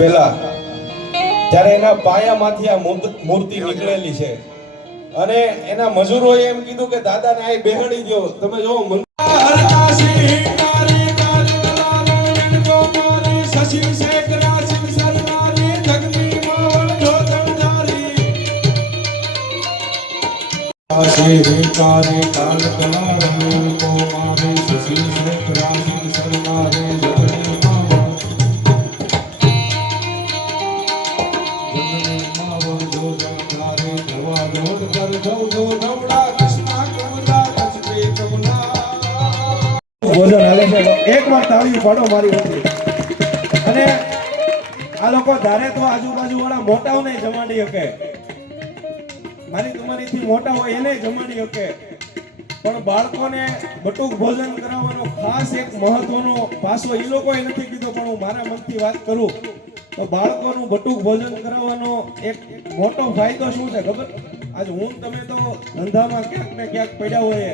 પહેલા ત્યારે એના પાયામાંથી આ મૂર્તિ નીકળેલી છે અને એના મજૂરોએ એમ કીધું કે દાદાને આ બેહાડી દો. તમે જો ભોજન હાલે છે. એકવાર તાળી પાડો મારી વતી. અને આ લોકો ધારે તો આજુબાજુ વાળા મોટાઓને જમાડી શકે, મારી તમારીથી મોટા હોય એને જમાડી શકે, પણ બાળકોને બટુક ભોજન કરાવવાનો ખાસ એક મહત્વનો પાસો એ લોકોએ નથી કીધો, પણ હું મારા મનથી વાત કરું તો બાળકોનું બટુક ભોજન કરાવવાનો એક મોટો ફાયદો શું છે ખબર? આજ હું તમે તો ધંધામાં ક્યાંક ને ક્યાંક પડ્યા હોય,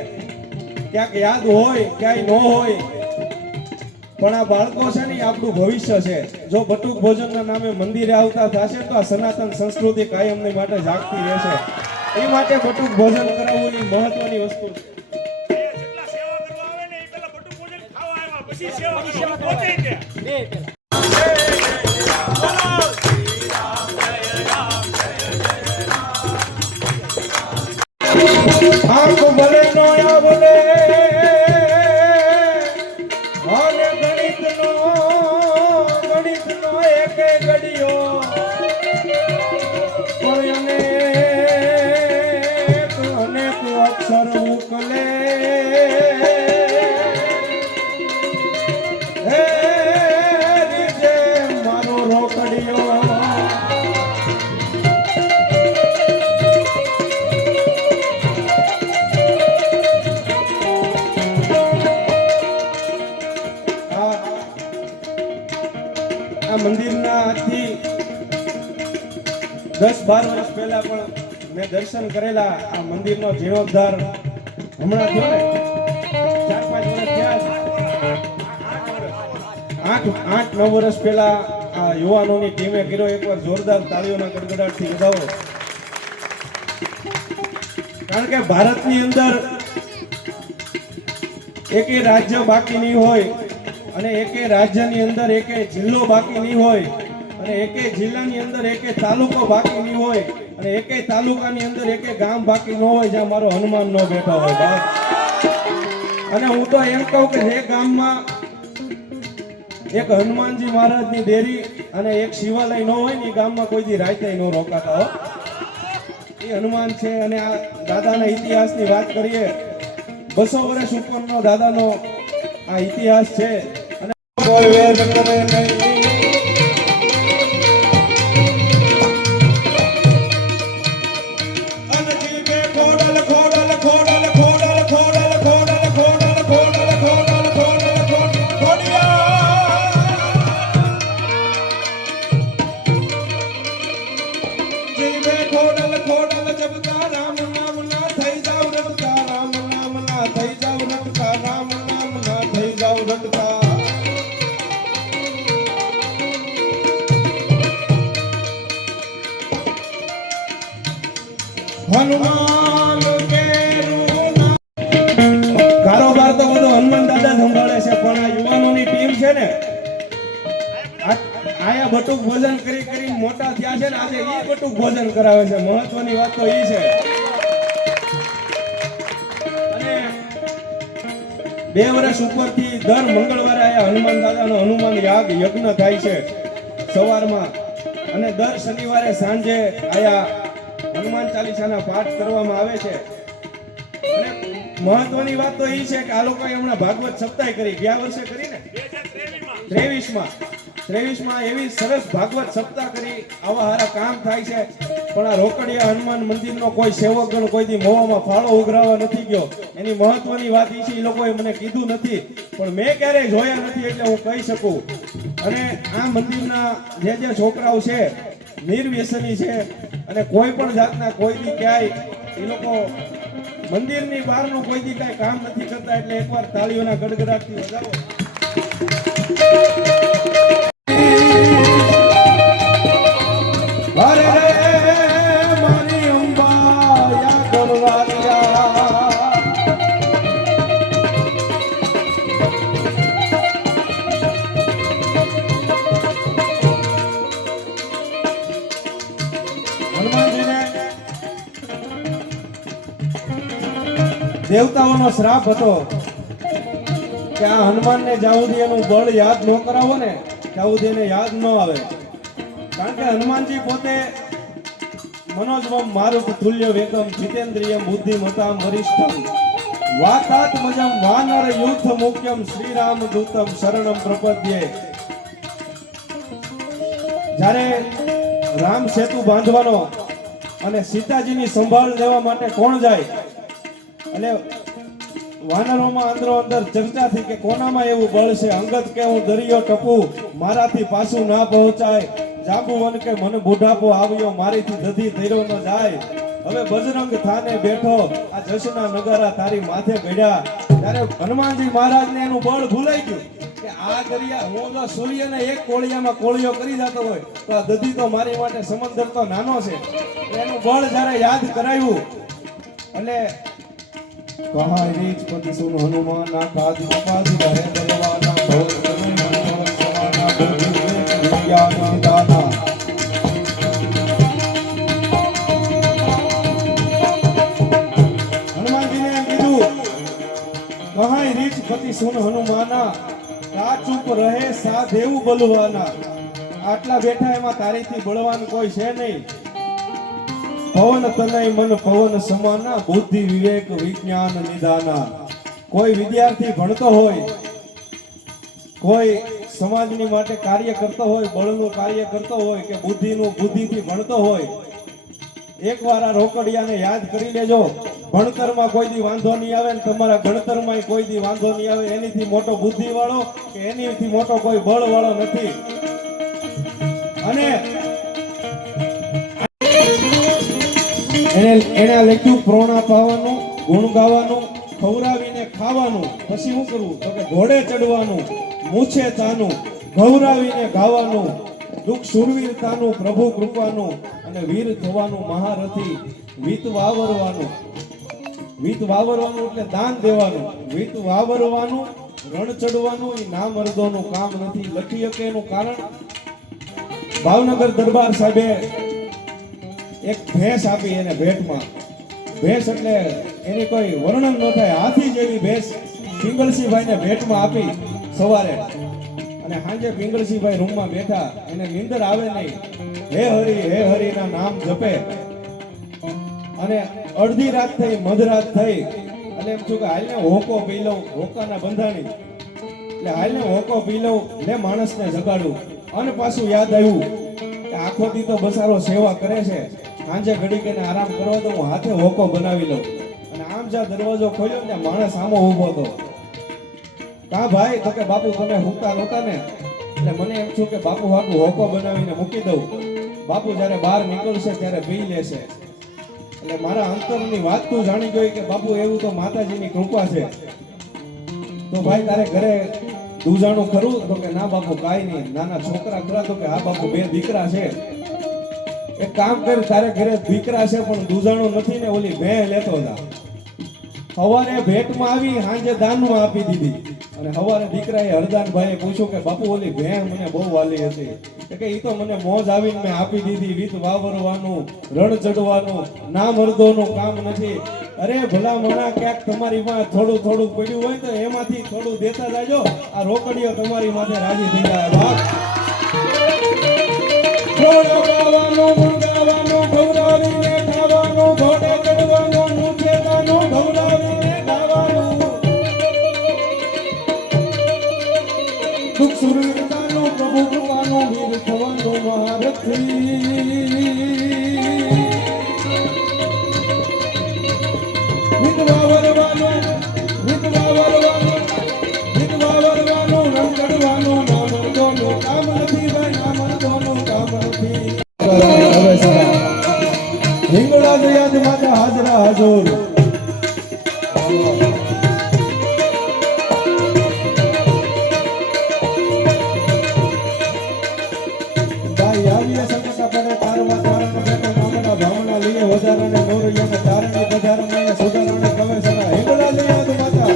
ક્યાંક યાદ હોય ક્યાંય ન હોય, પણ આ બાળકો છે ને આપણું ભવિષ્ય છે. જો બટુક ભોજનના નામે મંદિરે આવતા થશે તો આ સનાતન સંસ્કૃતિ કાયમની માટે જાગતી રહેશે. એ માટે બટુક ભોજન કરાવવું એ મહત્વની વસ્તુ છે. આંખ ભલે નોયા બોલે અને ગણિતનો એક ઘડિયો પણ અનેક અક્ષર ઉકલે હે રીજે મારો રોકડિયો. મંદિરના આજથી 10-12 વર્ષ પહેલા પણ મેં દર્શન કરેલા. આ મંદિરનો જીર્ણોદ્ધાર હમણાં થયો ને 4-5 વર્ષ થયા, 8-9 વર્ષ પહેલા આ યુવાનોની ટીમે કર્યો. એકવાર જોરદાર તાળીઓના ગડગડાટથી વધાવો. કારણ કે ભારતની અંદર એકેય રાજ્ય બાકી નહીં હોય અને એકેય રાજ્યની અંદર એકેય જિલ્લો બાકી નહીં હોય અને એકેય જિલ્લાની અંદર એકેય તાલુકો બાકી નહીં હોય અને એકેય તાલુકાની અંદર એકેય ગામ બાકી ન હોય જ્યાં મારો હનુમાન ન બેઠો હોય. અને હું તો એમ કહું કે જે ગામમાં એક હનુમાનજી મહારાજની દેરી અને એક શિવાલય ન હોય ને એ ગામમાં કોઈ દી રાતે ન રોકાતા હો. એ હનુમાન છે. અને આ દાદાના ઇતિહાસની વાત કરીએ, 200 વર્ષ ઉપરનો દાદાનો આ ઇતિહાસ છે. કોઈ વેર કરે નહીં હનુમાન કારોબાર તો બધો હનુમાન દાદા સંભાળે છે, પણ આ યુવાનોની ટીમ છે ને આયા બટુક ભોજન કરી કરી મોટા થયા છે ને આજે ઈ બટુક ભોજન કરાવે છે. મહત્વની વાત તો ઈ છે. અને 2 વર્ષ ઉપરથી દર મંગળવારે આયા હનુમાન દાદાનો હનુમાન યાગ યજ્ઞ થાય છે સવારમાં, અને દર શનિવારે સાંજે આયા હનુમાન ચાલીસાના પાઠ કરવામાં આવે છે. અને મહત્વની વાત તો એ છે કે આ લોકોએ હમણાં ભાગવત સપ્તાહ કરી, ગયા વર્ષે કરી ને 23માં એવી સરસ ભાગવત સપ્તાહ કરી. આવા સારા કામ થાય છે. પણ આ રોકડિયા હનુમાન મંદિરનો કોઈ સેવકગણ કોઈ દી મોવામાં ફાળો ઉઘરાવા નથી ગયો. એની મહત્વની વાત એ છે, એ લોકોએ મને કીધું નથી, પણ મેં ક્યારેય જોયા નથી એટલે હું કહી શકું. અને આ મંદિરના જે છોકરાઓ છે નિર્વ્યસની છે અને કોઈ પણ જાતના કોઈ દી ક્યાંય એ લોકો મંદિરની બહારનું કોઈ દી કાંઈ કામ નથી કરતા. એટલે એકવાર તાળીઓના ગડગડાટથી વધાવો. દેવતાઓનો શ્રાપ હતો કે આ હનુમાનને જ્યાં સુધી એનું બળ યાદ ન કરાવો ને ત્યાં સુધી એને યાદ ન આવે. કારણ કે હનુમાનજી પોતે મનોજવમ મારુત તુલ્ય વેગમ જીતેન્દ્રિયમ બુદ્ધિમતામ વરિષ્ઠમ વાતાત્મજમ વાનર યુદ્ધ મુખ્યમ શ્રીરામ દૂતમ શરણમ પ્રપદ્યે. જ્યારે રામ સેતુ બાંધવાનો અને સીતાજીની સંભાળ લેવા માટે કોણ જાય એટલે વાનરોમાં અંદરો અંદર ચર્ચા થઈ કે કોનામાં એવું બળ છે. અંગત કે હું દરિયો ટપું મારાથી પાછું ના પહોંચાય, જાંબુવન કે મને બુઢાપો આવ્યો મારીથી દધી ધીરો ન જાય. હવે બજરંગ થાને બેઠો આ જશના નગારા તારી માથે ગળ્યા. ત્યારે હનુમાનજી મહારાજને એનું બળ ભૂલાઈ ગયું કે આ દરિયા હું જો સૂર્યને એક કોળિયામાં કોળિયો કરી જતો હોય તો આ દધી તો મારી માટે સમંદર તો નાનો છે. એનું બળ જ્યારે યાદ કરાયું એટલે કહાય રીચ પતિ સુન હનુમાન ના કાજ ઉપાધિ રહે બલવાના ભોર સમય મનોવર સમાના બુદ્ધિ વિજ્ઞાન દાના. હનુમાનજીને એમ કીધું કહાય રીચ પતિ સુન હનુમાના કા ચૂપ રહે સા દેવ બલવાના. આટલા બેઠા એમાં તારીથી બળવાન કોઈ છે નહીં. પવન તનય મન પવન સમાના બુદ્ધિ વિવેક વિજ્ઞાન નિદાના. કોઈ વિદ્યાર્થી ભણતો હોય, કોઈ સમાજની માટે કાર્ય કરતો હોય, બળનું કાર્ય કરતો હોય કે બુદ્ધિથી ભણતો હોય, એકવાર આ રોકડિયાને યાદ કરી લેજો. ભણતરમાં કોઈ દી વાંધો નહીં આવે ને તમારા ગણતરમાં કોઈ દી વાંધો નહીં આવે. એનીથી મોટો બુદ્ધિ વાળો કે એનીથી મોટો કોઈ બળ વાળો નથી. અને એને લખ્યું પ્રોણા પાવાનું, ગુણ ગાવાનું, ખવરાવીને ખાવાનું. પછી શું કરવું તો કે ઘોડે ચડવાનું, મૂછે તાનું, ગૌરાવીને ગાવાનું, દુઃખ સુરવીરતાનું, પ્રભુ કૃપાનું અને વીર થવાનું મહારથી. વીત વાવરવાનું, વીત વાવરવાનું એટલે દાન દેવાનું. વીત વાવરવાનું, રણ ચડવાનું એ ના મર્દોનું કામ નથી. લખી શકે એનું કારણ ભાવનગર દરબાર સાહેબે એક ભેંસ આપી એને ભેટમાં. ભેંસ એટલે એની કોઈ વર્ણન ન થાય, હાથી જેવી ભેંસ પિંગળસિંહભાઈને ભેટમાં આપી સવારે. અને સાંજે પિંગળસિંહભાઈ રૂમમાં બેઠા, એને નીંદર આવે નહીં. હે હરિ ના નામ જપે. અને અડધી રાત થઈ, મધરાત થઈ એટલે એમ છું કે હાલને હોકો પી લઉં, હોકાના બંધાણી એટલે હાલને હોકો પી લઉં, લે માણસને જગાડું. અને પાછું યાદ આવ્યું કે આખો દી તો બસારો સેવા કરે છે, સાંજે ઘડી કે આરામ કરવા તો હું હાથે હોકો બનાવી લઉં. અને આમ જ્યાં દરવાજો ખોલ્યો ને માણસ સામો ઊભો હતો. કા ભાઈ તો કે બાપુ તમે હુંતા નહોતા ને એટલે મને એમ છું કે બાપુ હાટું હોકો બનાવીને મૂકી દઉં. બાપુ જ્યારે બહાર નીકળશે ત્યારે પી લેશે. એટલે મારા અંતરની વાત તું જાણી ગઈ કે બાપુ એવું તો માતાજીની કૃપા છે. તો ભાઈ તારે ઘરે દૂજાણું ખરું તો કે ના બાપુ કાંઈ નહીં. નાના છોકરા ખરા તો કે હા બાપુ બે દીકરા છે. એક કામ કર, તારે ઘરે દીકરા છે પણ દૂજાણું નથી ને ઓલી ભેં લેતો જા. સવારે ભેટમાં આવી, સાંજે દાનમાં આપી દીધી. અને સવારે દીકરાએ હરદાનભાઈએ પૂછ્યું કે બાપુ ઓલી ભેં મને બહુ વાલી હતી કે ઈ તો મને મોજ આવીને મેં આપી દીધી. વીત વાવરવાનું, રણ ચડવાનું, ના મર્દોનું કામ નથી. અરે ભલા મણા ક્યાંક તમારી માં થોડું થોડું પડ્યું હોય તો એમાંથી થોડું દેતા જાજો. આ રોકડીઓ તમારી માથે રાજી થઈ જાય. બાપ ઘોડો ગાવાનો, ગુણગાવાનો, ગૌરાવીને ખાવાનો, ઘોડે ચડવાનો, મૂછેવાનો, ગૌરાવીને ગાવાનું, દુઃખ સુરવીરતાનો, પ્રભુ કૃપાનો, વીર થવાનો મહારથી. વિધવા વરવાનું વિધવા વરવાનું વિધવા વરવાનું રંગડવાનું નામ દોનું કામ નથી ભાઈ નામ દોનું કામ નથી હવે સદા હિંગળા દયાદ માતા હાજરા હાજર ભાઈ આવીએ સંકટા પડે તારવા તારણ બેઠો મામડા ભાવના લીએ વધારાને મોરૈયાને તારણી પધારણે સુધારણે કવે સદા હિંગળા દયાદ માતા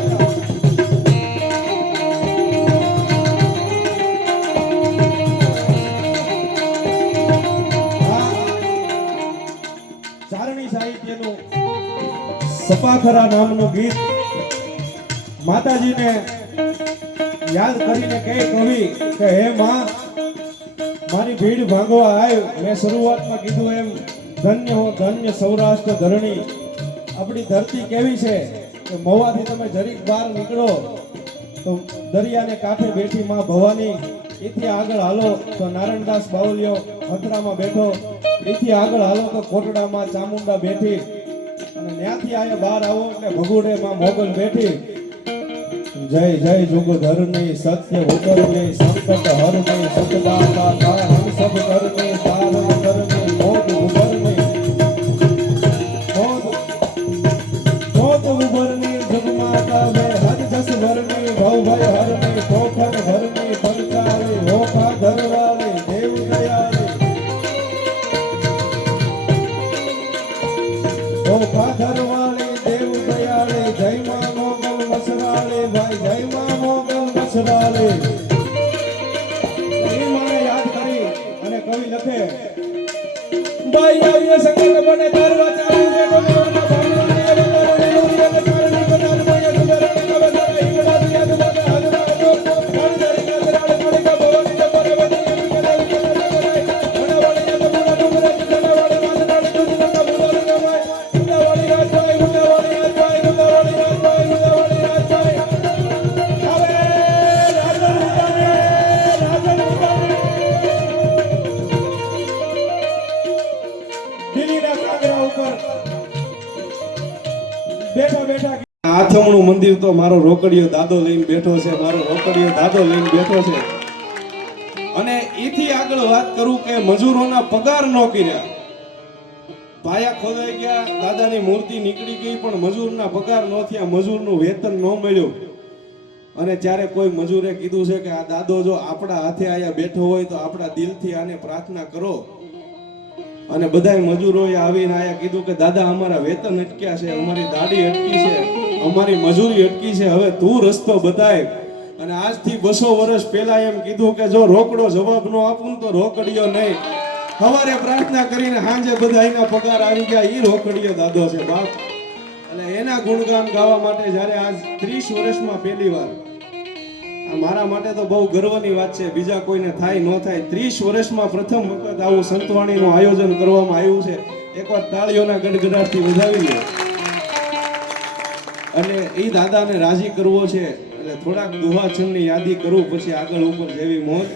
ચારણી સાહિત્યનું સપાખરા નામનું ગીત માતાજીને યાદ કરીને કહે કવિ કે હે માં મારી ભીડ ભાંગવા આવ્યો મેં શરૂઆતમાં કીધું એમ ધન્ય હો ધન્ય સૌરાષ્ટ્ર ધરણી આપણી ધરતી કેવી છે કે મહુવાથી તમે જરીક બહાર નીકળો તો દરિયાને કાંઠે બેઠી માં ભવાની એથી આગળ હાલો તો નારાયણદાસ બાવલિયો હથરામાં બેઠો એથી આગળ હાલો તો કોટડામાં ચામુંડા બેઠી અને ત્યાંથી આયા બહાર આવો એટલે ભગુડે માં મોગલ બેઠી જય જય જુગ ધરની સત્ય ઉતરની સંકટ હરની સતદાતા તારણ સબ કરની તારણ કરની મોદ ઉભરની મોદ ઉભરની જગમાતા વે હદ જસ વરની ભવ ભય હરની પોખર ભરની પંચારી હોખા ધરવાળી દેવ દયાળી હોખા ધરવાળી દેવ દયાળી જય માં મોગલ વસરાળી ભાઈ જય માં મોગલ વસરાળી એ મને યાદ કરી અને કવિ લખે ભાઈ આવીએ સંકટ બને તારવા ચાલુ બેઠો મેળના ભાવના લીએ વધારાને મોરૈયાને તારણી પધારણે સુધારણે કવે સદા હિંગળા દયાદ માતા હાજરા હાજર કાળજારી કાતરાળે કાળિકા ભવાની જપરે વધી કદાવી કદાવી વડાવાળી જગમુડા ડુંગરા જડાવાળી વાસનાળી દુધના મુદારી ગવાય મુદાવાળી રાજભાઈ મુદાવાળી રાજભાઈ મુદાવાળી રાજભાઈ મુદાવાળી રાજભાઈ આવે રાજન મુદાને દિલ્હીના કાંગરા ઉપર બેઠા બેઠા આથમણું મંદિર તો મારો રોકડીયો દાદો લઈને બેઠો છે મારો રોકડીયો દાદો લઈને બેઠો છે અને એથી આગળ વાત કરું કે મજૂરોના પગાર ન કર્યા પાયા ખોદાઈ ગયા દાદાની મૂર્તિ નીકળી ગઈ પણ મજૂરના પગાર ન થયા મજૂરનું વેતન ન મળ્યું અને ત્યારે કોઈ મજૂરે કીધું છે કે આ દાદો જો આપણા હાથે આયા બેઠો હોય તો આપણા દિલથી આને પ્રાર્થના કરો અને બધાય મજૂરોએ આવીને આયા કીધું કે દાદા અમારા વેતન અટક્યા છે અમારી દાઢી અટકી છે અમારી મજૂરી અટકી છે હવે તું રસ્તો બતાય અને આજથી 200 વર્ષ પહેલા એમ કીધું કે જો રોકડો જવાબ ન આપું તો રોકડીયો નહીં સવારે પ્રાર્થના કરીને સાંજે બધાયના પગાર આવી ગયા ઈ રોકડીયો દાદો છે બાપ એટલે એના ગુણગાન ગાવા માટે જ્યારે આજ 30 વર્ષમાં પહેલી વાર આ મારા માટે તો બહુ ગર્વની વાત છે બીજા કોઈને થાય ન થાય 30 વર્ષમાં પ્રથમ વખત આવું સંતવાણીનું આયોજન કરવામાં આવ્યું છે એકવાર તાળીઓના ગડગડાટથી વધાવી લો અને એ દાદાને રાજી કરવો છે એટલે થોડાક દુહા છંદની યાદી કરું પછી આગળ ઉપર જેવી મોજ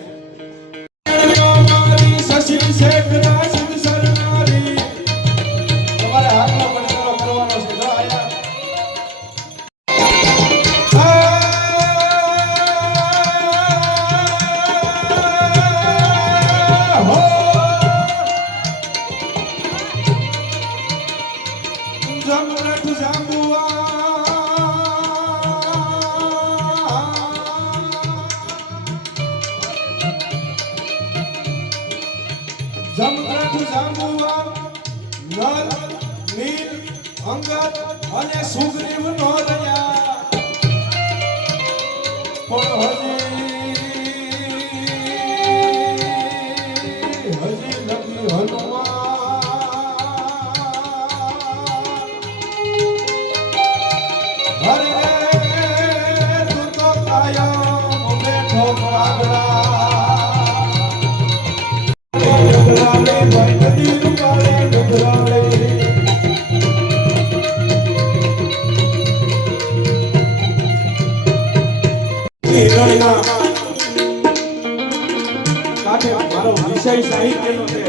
શશી શેખ રાશિદ સરનારી તમારે હાથમાં પડકારો કરવાનો છે જો આયા જમરઠ જાંબુઆ જમરઠ જાંબુઆ નલ નીલ અંગદ અને સુગ્રીવ નો રહ્યા પણ હજી લગી હનુમાન મારો વિષય સાહિત્યનો છે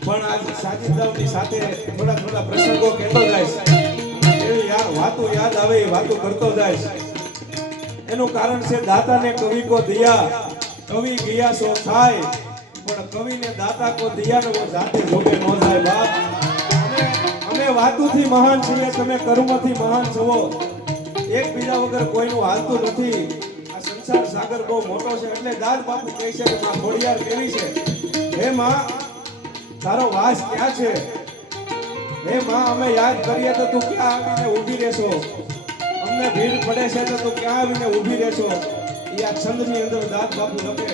પણ આજ સાજિદાઓની સાથે થોડા પ્રસંગો કહેતો જાય એવી વાતો યાદ આવે એ વાતો કરતો જાય. એનું કારણ છે દાતાને કવિ કો દિયા, કવિ ગયા સો થાય, પણ કવિને દાતા કો દિયા ને વો જાતે જોગે નો જાય. બાપ અમે વાતુથી મહાન છીએ, તમે કર્મથી મહાન છો. એકબીજા વગર કોઈનું હાલતું નથી. આ સંસાર સાગર બહુ મોટો છે. એટલે દાદ બાપુ કહે છે કે માં ખોડિયાર કેવી છે, હે માં તારો વાસ ક્યાં છે? હે માં અમે યાદ કરીએ તો તું ક્યાં આવીને ઊભી રહેશો? અમને ભીડ પડે છે તો તું ક્યાં આવીને ઊભી રહેશો? એ આ છંદની અંદર દાદ બાપુ લખે.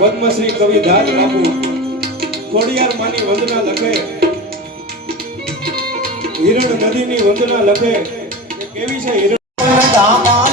પદ્મશ્રી કવિ દાદ બાપુ ખોડિયાર માની વંદના લખે, હિરણ નદીની વંદના લખે. કેવી છે હિરણ